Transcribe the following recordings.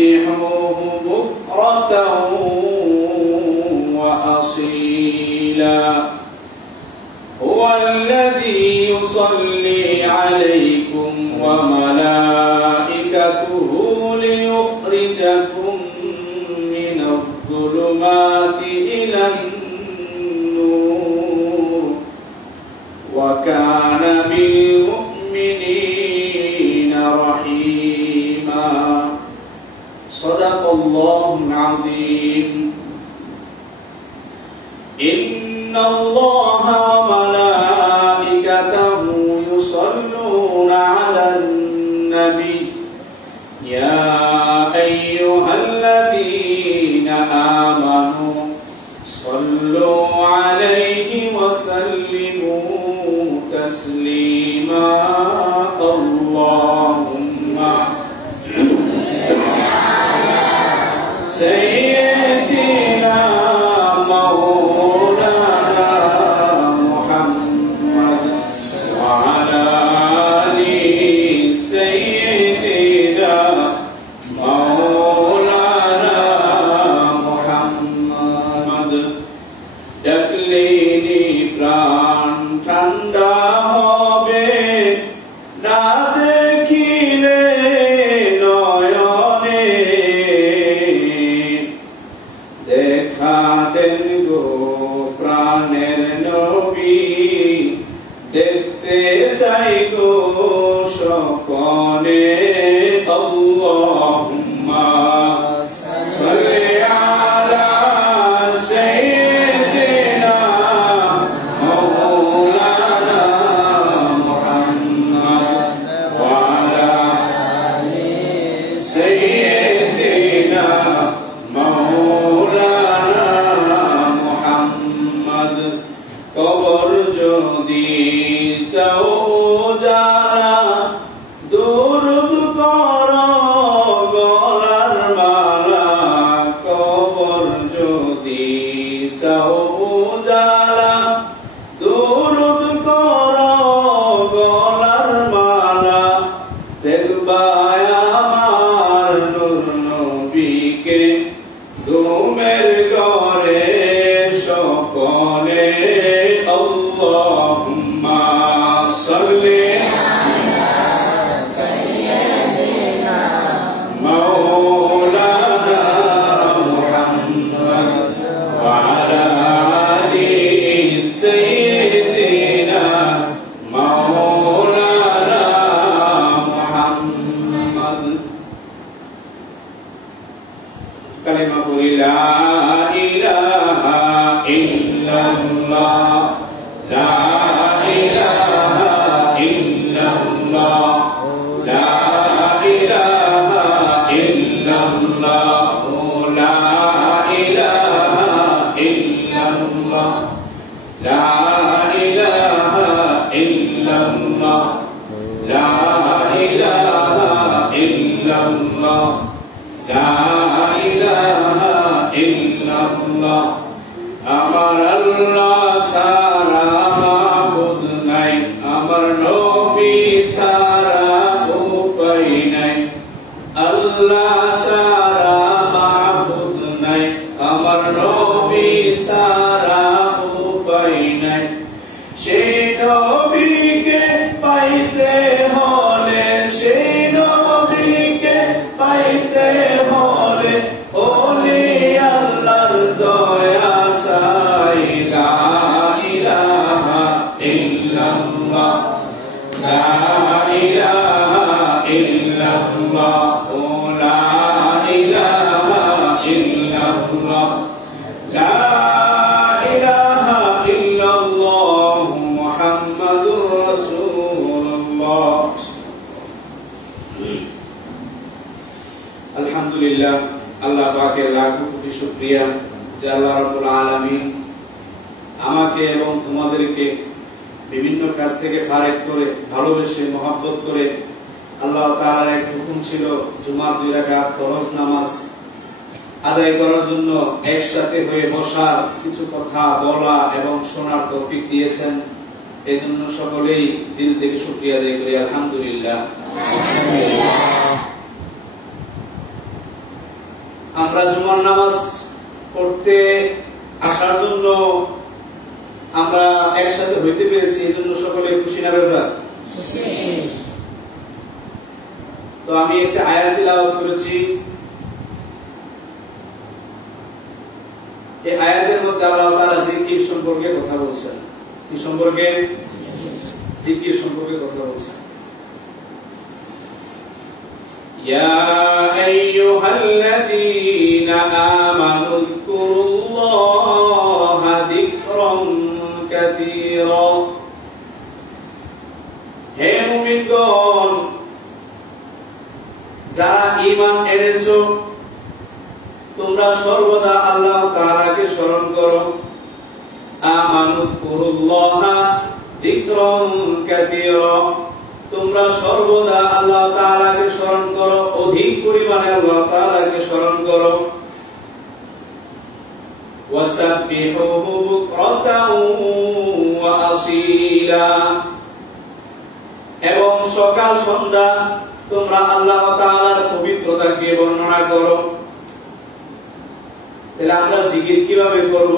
وسبحوه بكرة وأصيلا هو الذي يصلي عليكم وملائكته ليخرجكم من الظلمات إلى النور وكان بالمؤمنين رحيما صدق الله العظيم إن الله وملائكته يصلون على النبي يا أيها الذين آمنوا صلوا عليه وسلموا تسليما اللهم سيدنا مولانا محمد وعلى آل سيدنا مولانا محمد ডাকলেনি প্রাণ ঠান্ডা হবে না দেখিলে নয়নে দেখা দেন গো প্রাণের নবী দেখতে চাই গো সকলে আল্লাহুম্মা সাল্লি আলা সাইয়্যিদিনা মাওলানা মুহাম্মদ ওয়া আলা আলি সাইয়্যিদিনা মাওলানা মুহাম্মদ কবর যদি চাও জানা দুরূদ করো গলার মালা কবর যদি চাও জানা দুরূদ করো গলার মালা দেখবা আমার নূর নবীকে ঘুমের ঘরে সকলে আল্লাহুম্মা সাল্লি আলা সাইয়্যিদিনা মাওলানা মুহাম্মদ ওয়া আলা আলি সাইয়্যিদিনা মাওলানা মুহাম্মদ কালিমা পড়ি লা ইলাহা ইল্লাল্লাহ লা ইলাহা ইল্লাল্লাহ লা ইলাহা ইল্লাল্লাহ লা ইলাহা ইল্লাল্লাহ লা ইলাহা ইল্লাল্লাহ লা ইলাহা ইল্লাল্লাহ লা ইলাহা ইল্লাল্লাহ আমার আল্লাহ ছাড়া মাবুদ নাই আমার নবী ছাড়া উপায় নাই আল্লাহ ছাড়া মাবুদ নাই আমার নবী ছাড়া উপায় নাই সেই নবীকে পাইতে হলে সেই নবীকে পাইতে হলে ওলি আল্লাহর দয়া চাই লা ইলাহা ইল্লাল্লাহ লা ইলাহা ইল্লাল্লাহ লা ইলাহা ইল্লাল্লাহ লা ইলাহা ইল্লাল্লাহ মুহাম্মাদুর রাসূলুল্লাহ আলহামদুলিল্লাহ আল্লাহ পাকের লাখো কোটি শুকরিয়া যে আল্লাহ রাব্বুল আলামিন আমাকে এবং তোমাদেরকে বিভিন্ন কাজ থেকে ফারেক করে ভালোবেসে মহব্বত করে আল্লাহ তাআলার এক হুকুম ছিল জুমার 2 রাকাত ফরজ নামাজ আদায় করার জন্য একসাথে হয়ে বসার কিছু কথা বলা এবং শোনার তৌফিক দিয়েছেন এজন্য সকলেই দিল থেকে শুকরিয়া আদায় করি আলহামদুলিল্লাহ আমরা জুমার নামাজ পড়তে আসার জন্য আমরা একসাথে হইতে পেরেছি, এই জন্য সকলে খুশি না বেজার? তো আমি একটা আয়াত তিলাওয়াত করেছি। এই আয়াতের মধ্যে আল্লাহ তাআলা জিকির সম্পর্কে কথা বলছেন। কি সম্পর্কে? জিকির সম্পর্কে কথা বলছেন। ইয়া আইয়ুহাল্লাযীনা আমানু যকুরুল্লাহা যিকরান কাসীরা। হে মুমিনগণ, যারা ঈমান এনেছো, তোমরা সর্বদা আল্লাহ তাআলাকে স্মরণ করো। আমানু যকুরুল্লাহা যিকরান কাসীরা, তোমরা সর্বদা আল্লাহ তাআলাকে স্মরণ করো, অধিক পরিমাণে আল্লাহ তাআলাকে স্মরণ করো। ওয়াসাব্বিহুহু বুকরাতাও ওয়া আসীলা, এবং সকাল সন্ধ্যা তোমরা আল্লাহ তাআলার পবিত্রতাকে বর্ণনা করো। তাহলে আমরা জিকির কিভাবে করব?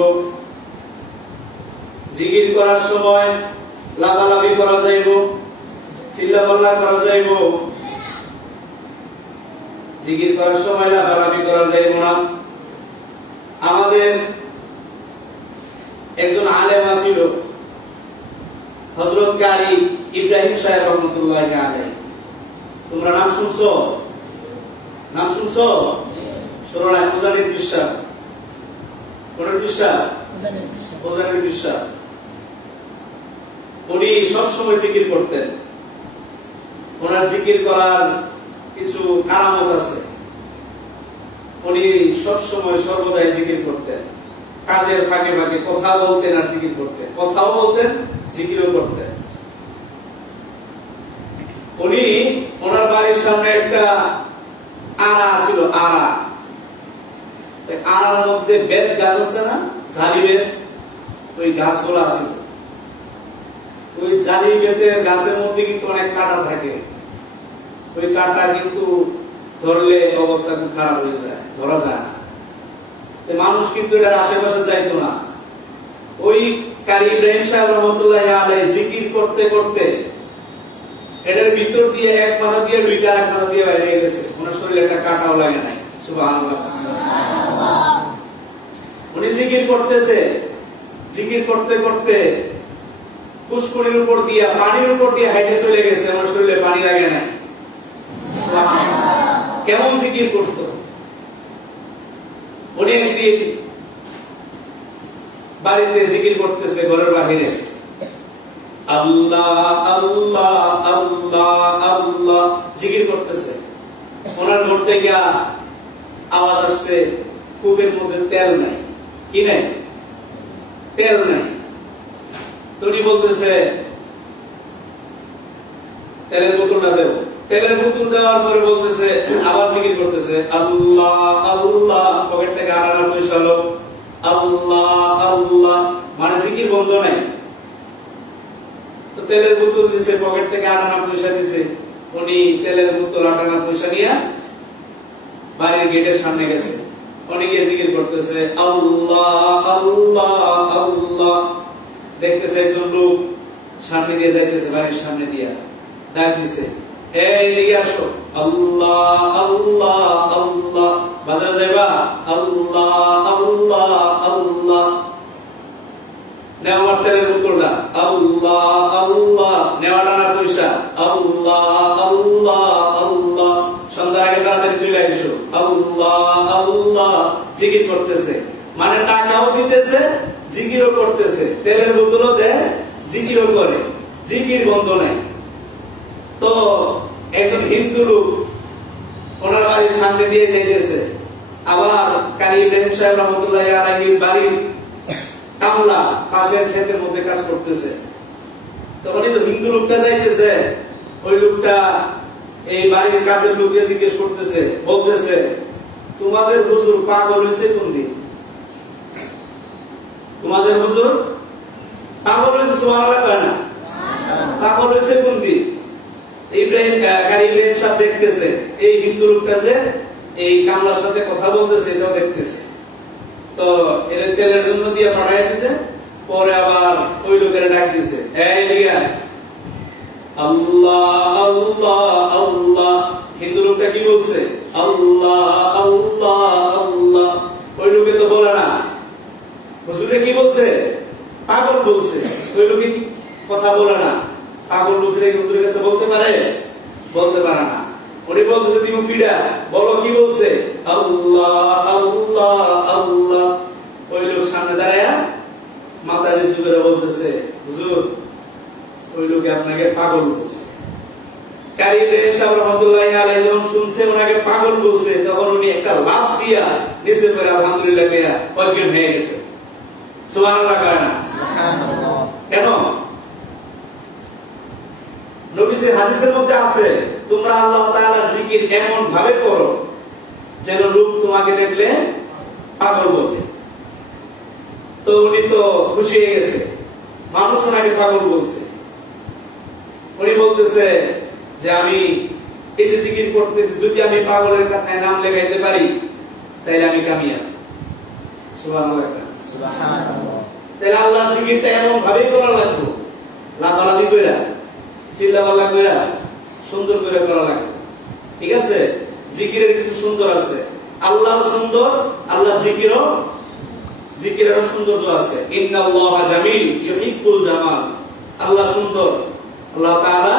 জিকির করার সময় লাফালাফি করা যাইব, চিল্লাপাল্লা করা যাইব? জিকির করার সময় লাফালাফি করা যাইব না। আমাদের একজন আলেম ছিল, হযরত কারি ইব্রাহিম সাহেব রহমাতুল্লাহি আলাইহি। তোমরা নাম শুনছো? নাম শুনছো? শোনো না, মুজাহিদ বিশ্বাস। কোন বিশ্বাস? মুজাহিদ বিশ্বাস। উনি সব সময় জিকির করতেন। ওনার জিকির করার কিছু কারামত আছে। উনি সব সময় সর্বদাই জিকির করতেন। কাজের ফাঁকে ফাঁকে কথা বলতেন আর জিকির করতেন, কথাও বলতেন, জিকিরও করতেন। উনি ওনার বাড়ির সামনে একটা আড়া ছিল, আড়া। আড়ার মধ্যে বেত গাছ আছে না, জালি বেত, ওই গাছগুলো আছে। ওই জালি বেতের গাছের মধ্যে কিন্তু অনেক কাঁটা থাকে। ওই কাঁটা কিন্তু ধরলে অবস্থা খুব খারাপ হয়ে যায়, ধরা যায় না। মানুষ কিন্তু এটার আশেপাশে যাইতো না। ওই কারি ইব্রাহিম সাহেব রহমাতুল্লাহি আলাইহি জিকির করতে করতে এটার ভিতর দিয়ে এক মাথা দিয়ে ঢুকে আর এক মাথা দিয়ে বাইরে গেছে। ওনার শরীরে একটা কাঁটাও লাগে নাই। সুবহানাল্লাহ। উনি জিকির করতেছে, জিকির করতে করতে পুষ্করির উপর দিয়ে, পানির উপর দিয়ে হাইটে চলে গেছে। ওনার শরীরে পানি লাগে নাই। কেমন জিকির করত! উনি একদিন বাড়িতে জিকির করতেছে, ঘরের বাহিরে আল্লাহ আল্লাহ আল্লাহ আল্লাহ জিকির করতেছে। ওনার ঘর থেকে আওয়াজ আসছে, কূপের মধ্যে তেল নাই। কি নাই? তেল নাই। তো উনি বলতেছে তেলের বোতলটা দেব। তেলের বোতল দেওয়ার পরে বলতেছে, আবার জিকির করতেছে আল্লাহ আল্লাহ। পকেট থেকে আনার পয়সা হলো আল্লাহ আল্লাহ, মানে জিকির বন্ধ নাই। তো তেলের বোতল দিছে, পকেট থেকে আনার পয়সা দিছে। উনি তেলের বোতল আটানা পয়সা নিয়ে বাড়ির গেটের সামনে গেছে। উনি গিয়ে জিকির করতেছে আল্লাহ আল্লাহ আল্লাহ। দেখতেছে একজন লোক সামনে দিয়ে যাইতেছে, বাড়ির সামনে দিয়ে ডাক দিছে, এই দিকে আসো, আল্লাহ আল্লাহ আল্লাহ। বাজারে যাইবা? আল্লাহ আল্লাহ আল্লাহ। নেওয়ার তেলের বোতলটা আল্লাহ আল্লাহ, নেওয়া টানার পয়সা আল্লাহ আল্লাহ আল্লাহ। সন্ধ্যার আগে তাড়াতাড়ি চলে আসো, আল্লাহ আল্লাহ। জিকির করতেছে, মানে টাকাও দিতেছে, জিকিরও করতেছে। তেলের বোতলও দেয়, জিকিরও করে, জিকির বন্ধ নাই। তো একজন হিন্দু লোক ওনার বাড়ির সামনে দিয়ে যাইতেছে। আবার কারি ইব্রাহিম সাহেব রহমাতুল্লাহি আলাইহির বাড়ির কামলা পাশের ক্ষেতের মধ্যে কাজ করতেছে। তখন এই যে হিন্দু লোকটা যাইতেছে, ওই লোকটা এই বাড়ির কাজের লোককে জিজ্ঞেস করতেছে, বলতেছে, তোমাদের হুজুর পাগল হয়েছে কোন দিন? তোমাদের হুজুর পাগল হয়েছে? সুবহানাল্লাহ কয় না? পাগল হয়েছে কোন দিন? ইব্রাহিম কারি ইব্রাহিম সাহেব দেখতেছে এই হিন্দু লোকটা যে এই কামলার সাথে কথা বলতেছে এটাও দেখতেছে। তো এটা তেলের জন্য দিয়ে পাঠায় দিছে। পরে আবার ওই লোকের ডাক দিছে, এই লিগা আল্লাহ আল্লাহ আল্লাহ। হিন্দু লোকটা কি বলছে? আল্লাহ আল্লাহ আল্লাহ। ওই লোকে তো বলে না। হুজুরে কি বলছে? পাগল বলছে। ওই লোকে কথা বলে না, পাগল বলছে। হুজুরের কাছে বলতে পারে? বলতে পারে না। উনি বলতেছে তুমি ফিডা বলো কি বলছে? আল্লাহ আল্লাহ আল্লাহ। ওই লোক সামনে দাঁড়ায় মাথা নিচু করে বলতেছে, হুজুর ওই লোকে আপনাকে পাগল বলছে। কারি ইব্রাহিম সাহেব রাহমাতুল্লাহি আলাইহি যখন শুনছে ওনাকে পাগল বলছে, তখন উনি একটা লাফ দিয়া নিচে পড়ে আলহামদুলিল্লাহ কইয়া অজ্ঞান হয়ে গেছে। সুবহানাল্লাহ কয় না? সুবহানাল্লাহ। কেন? নবীজির হাদিসের মধ্যে আছে, তোমরা আল্লাহ তাআলার জিকির এমন ভাবে করো যেন লোক তোমাকে দেখলে পাগল বলে। তো উনি তো খুশি হয়ে গেছে, মানুষ ওনাকে পাগল বলছে। উনি বলতেছে যে আমি এই যে জিকির করতেছি, যদি আমি পাগলের কথায় নাম লেখাইতে পারি তাহলে আমি কামিয়াব। সুবহানাল্লাহ সুবহানাল্লাহ। তাহলে আল্লাহর জিকিরটা এমন ভাবে করা লাগবে, লাফালাফি কইরা চিল্লাপাল্লা কইরা সুন্দর করে করা লাগবে। ঠিক আছে? জিকিরের কিছু সুন্দর আছে, আল্লাহ সুন্দর, আল্লাহ জিকিরেরও সৌন্দর্য আছে। ইন্নাল্লাহা জামিল ইউহিব্বুল জামাল। আল্লাহ সুন্দর, আল্লাহ তাআলা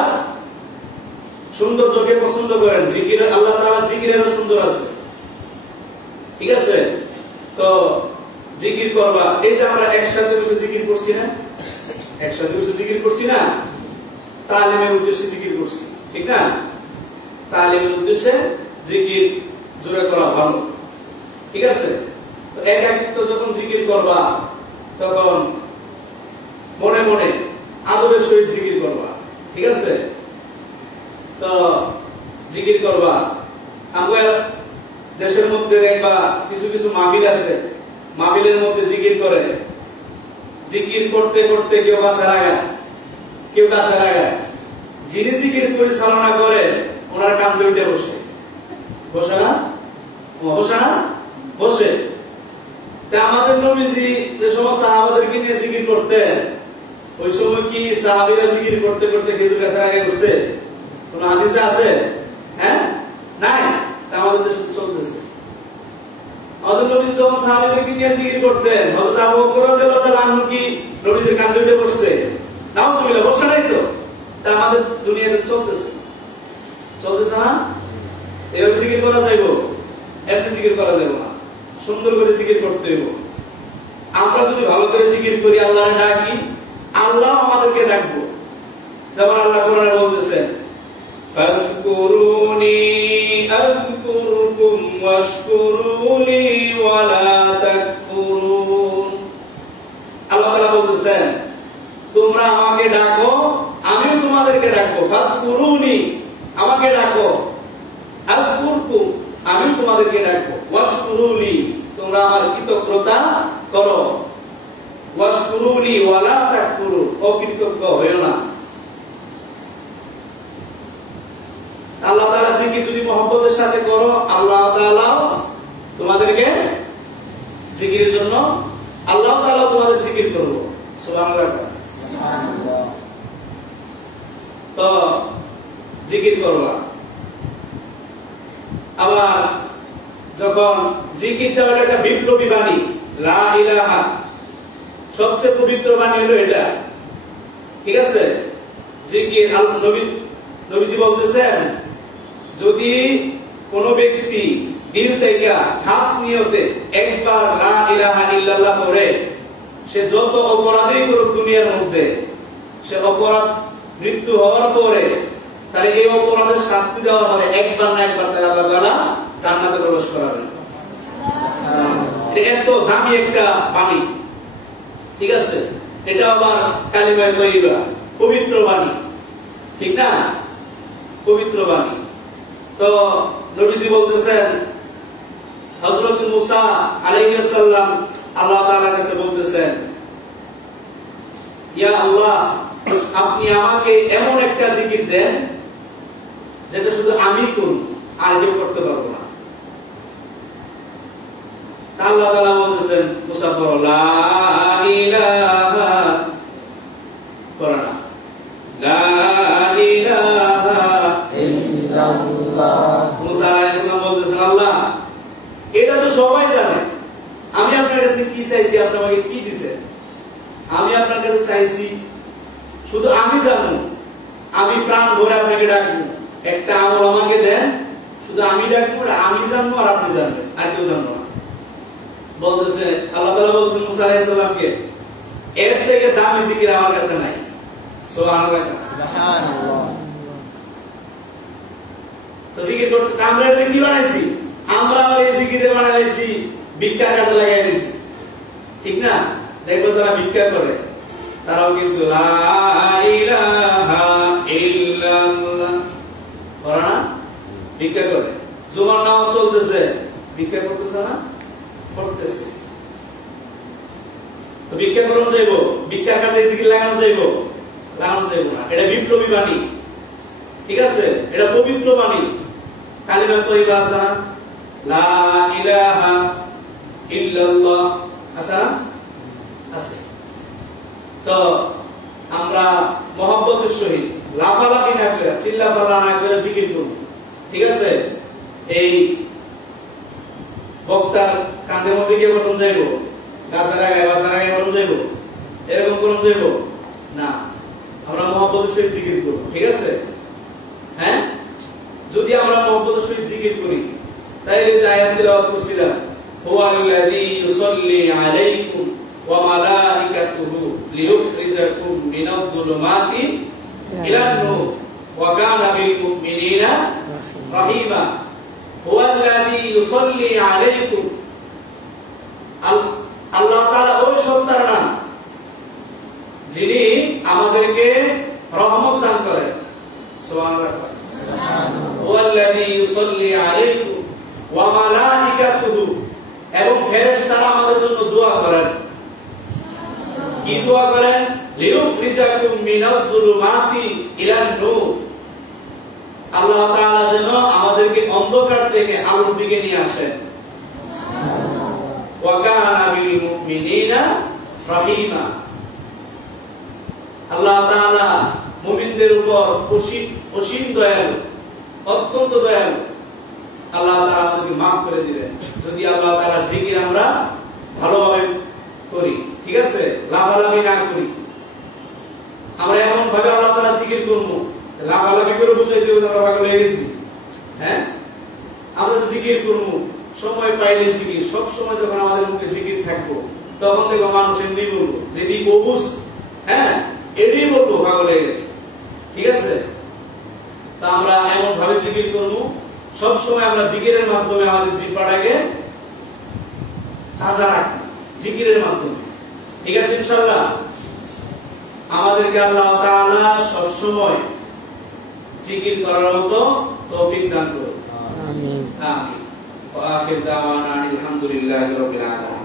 সৌন্দর্যকে পছন্দ করেন। জিকিরের আল্লাহ তাআলা জিকিরেরও সুন্দর আছে। ঠিক আছে? তো জিকির করবা, এই যে আমরা একসাথে বসে জিকির করছি না, একসাথে বসে জিকির করছি না, তালিমের উদ্দেশ্যে জিকির করছি, ঠিক না? তালিমের উদ্দেশ্যে জিকির জোরে করা ভালো। ঠিক আছে? তো একাকিত্ব যখন জিকির করবা তখন মনে মনে আদরের সহিত জিকির করবা। ঠিক আছে? তো জিকির করবা। আমরা দেশের মধ্যে দেখবা কিছু কিছু মাহফিল আছে, মাহফিলের মধ্যে জিকির করে। জিকির করতে করতে কেউ বাসা লাগায়, কেউ কাছে লাগায়। যিনি জিকির পরিচালনা করে ওনার কান্দে উঠে বসে, বসে না? বসে না? বসে। তা আমাদের নবীজি যে সমস্ত সাহাবাদেরকে নিয়ে জিকির করতেন, ওই সময় কি সাহাবীরা জিকির করতে করতে কিছু কাছে আগে করছে? কোন হাদিসে আছে? হ্যাঁ, নাই। তা আমাদের দেশে চলতেছে। আমাদের নবীজি যখন সাহাবীদেরকে নিয়ে জিকির করতেন, হযরত আবু বকর রাদিয়াল্লাহু তাআলা আনহু কি নবীজির কাঁধে উঠে বসছে? নাউজুবিল্লাহ, বসে নাই তো। তা আমাদের দুনিয়াতে চলতেছে, চলতেছে না? এভাবে জিকির করা যাইব? এমনি জিকির করা যাবে না, সুন্দর করে জিকির করতে হইব। আমরা যদি ভালো করে জিকির করি, আল্লাহর ডাকি, আল্লাহ আমাদেরকে ডাকবো। যেমন আল্লাহ কোরআনে বলতেছেন, ফাযকুরুনি আযকুরকুম ওয়াশকুরুলি ওয়ালা তাকফুরুন। আল্লাহ তাআলা বলতেছেন, তোমরা আমাকে ডাকো, আমিও তোমাদেরকে ডাকবো। ফাযকুরুনি, আমাকে ডাকো, আযকুরকুম, আমি তোমাদেরকে ডাকবো, ওয়াশকুরুলি, তোমরা আমার কৃতজ্ঞতা করো, ওয়াশকুরুলি ওয়ালা তাকফুরুন, অকৃতজ্ঞ হইও না। আল্লাহ তাআলা জিকির যদি মহব্বতের সাথে করো, আল্লাহ তাআলা তোমাদেরকে জিকিরের জন্য, আল্লাহ তাআলা তোমাদের জিকির করবো। সুবহানাল্লাহ সুবহানাল্লাহ। তো জিকির করবা। আবার যখন জিকিরটা হলো একটা বিপ্লবী বাণী, লা ইলাহা, সবচেয়ে পবিত্র বাণী হলো এটা। ঠিক আছে? জিকির নবীজি বলতেছেন, যদি কোন ব্যক্তি দিল থেকে খাস নিয়তে একবার লা ইলাহা ইল্লাল্লাহ পড়ে, সে যত অপরাধই করুক দুনিয়ার মধ্যে, সে অপরাধ মৃত্যু হওয়ার পরে তাহলে এই অপরাধের শাস্তি দেওয়া হবে, একবার না একবার তাহলে আল্লাহ তাআলা জান্নাতে প্রবেশ করাবেন। এত দামি একটা বাণী। ঠিক আছে? এটা আবার কালিমা তয়্যিবা, পবিত্র বাণী, ঠিক না? পবিত্র বাণী। তো নবীজি বলতেছেন, হযরত মুসা আলাইহিস সালাম আল্লাহ তাআলার কাছে বলতেছেন, ইয়া আল্লাহ, আপনি আমাকে এমন একটা জিকির দেন যেটা শুধু আমি করব, আর কেউ করতে পারবো না। আল্লাহ তাআলা বলতেছেন মুসা পড়ো লা ইলাহা পড়না লা ইলাহা ইল্লাল্লাহ। মুসা আলাইহিস সালাম বলতেছেন আল্লাহ এটা তো সবাই জানে, আমি আপনার কাছে কি চাইছি, আপনি আমাকে কি দিবেন? আমি আপনার কাছে চাইছি শুধু আমি জানবো, আমি প্রাণ ভরে আপনাকে ডাকবো, একটা আমল আমাকে দেন, শুধু আমি ডাকবো, আমি জানবো আর আপনি জানবেন, আর কেউ জানবো না। বলতেছে আল্লাহ তাআলা বলছেন মুসা আলাইহিস সালামকে এর থেকে দামি জিকির আমার কাছে নাই। সুবহানাল্লাহ সুবহানাল্লাহ। তো জিকির করতে আমরা এটা কি বানাইছি? আমরা এই জিকিরে বানাইছি ভিক্ষার কাজে লাগাই দিয়েছি, ঠিক না? দেখো যারা ভিক্ষা করে তারাও কিন্তু লা ইলাহা ইল্লাল্লাহ পড়ে না, ভিক্ষা করে। জুমার নামাজ চলতেছে, ভিক্ষা করতেছে না? করতেছে। তো ভিক্ষা করুন যাইব, ভিক্ষার কাছে জিকির লাগানো যাইব? লাগানো যাইব না। এটা বিপ্লবী বাণী, ঠিক আছে? এটা পবিত্র বাণী, কালিমা তয়্যিবা আছে না? লা ইলাহা ইল্লাল্লাহ আছে না? আছে। তো আমরা মহব্বতের সহিত লাফালাফি না করে, চিল্লাপাল্লা না করে জিকির করব, ঠিক আছে? এই বক্তার কাঁধের মধ্যে গিয়ে বসন যাইব, গাছের আগায় বাসার আগায় বসন যাইব, এরকম করুন যাইব না। আমরা মহব্বতের সহিত জিকির করব, ঠিক আছে? হ্যাঁ, যদি আমরা মহব্বতের সহিত জিকির করি তাহলে যে আয়াত তিলাওয়াত করছিলাম হুয়াল্লাযী ইউসাল্লি আলাইকুম ওয়া মালাইকাতুহু লিয়ুখরিজাকুম মিনায-যুলুমাতি ইলান-নূর ওয়া কানা বিল মুমিনিনা রাহিমা। হুয়াল্লাযী ইউসাল্লি আলাইকুম, আল্লাহ তাআলা ওই সত্তার নাম যিনি আমাদেরকে রহমত দান করেন। সুবহানাল্লাহ সুবহানাল্লাহ। হুয়াল্লাযী ইউসাল্লি আলাইকুম ওয়া মালাইকাতুহু, এবং ফেরেশতারা আমাদের জন্য দোয়া করেন। কি দোয়া করেন? লিয়ুখরিজাকুম মিনায-যুলুমাতি ইলান-নূর, আল্লাহ তাআলা যেন আমাদেরকে অন্ধকার থেকে আলোর দিকে নিয়ে আসেন। ওয়া কানা বিল মুমিনিনা রাহিমা, আল্লাহ তাআলা মুমিনদের উপর অসীম দয়ালু, অত্যন্ত দয়ালু। আল্লাহ তাআলা আমাদেরকে maaf করে দিবেন যদি আল্লাহ তাআলার জিকির আমরা ভালোভাবে করি, ঠিক আছে? লাফালাফি না করি। আমরা এমন ভাবে আল্লাহ তাআলা জিকির করব, লাফালাফি করে বুঝাইতে হবে আমরা পাগল হয়ে গেছি। হ্যাঁ, আমরা জিকির করব, সময় পাইলে জিকির, সব সময় যখন আমাদের মুখে জিকির থাকবো তখন দেখো মানুষ এমনি বলবো যে দি ববুস, হ্যাঁ এটাই বলবো পাগল হয়ে গেছে, ঠিক আছে? তা আমরা এমন ভাবে জিকির করব, সব সময় আমরা জিকিরের মাধ্যমে আমাদের জিহ্বাটাকে তাজা রাখি, জিকিরের মাধ্যমে, ঠিক আছে? ইনশাআল্লাহ আমাদেরকে আল্লাহ তাআলা সব সময় জিকির করার মতো তৌফিক দান করুন। আমিন আমিন। ওয়া আখির দাওয়ানা আলহামদুলিল্লাহি রাব্বিল আলামিন।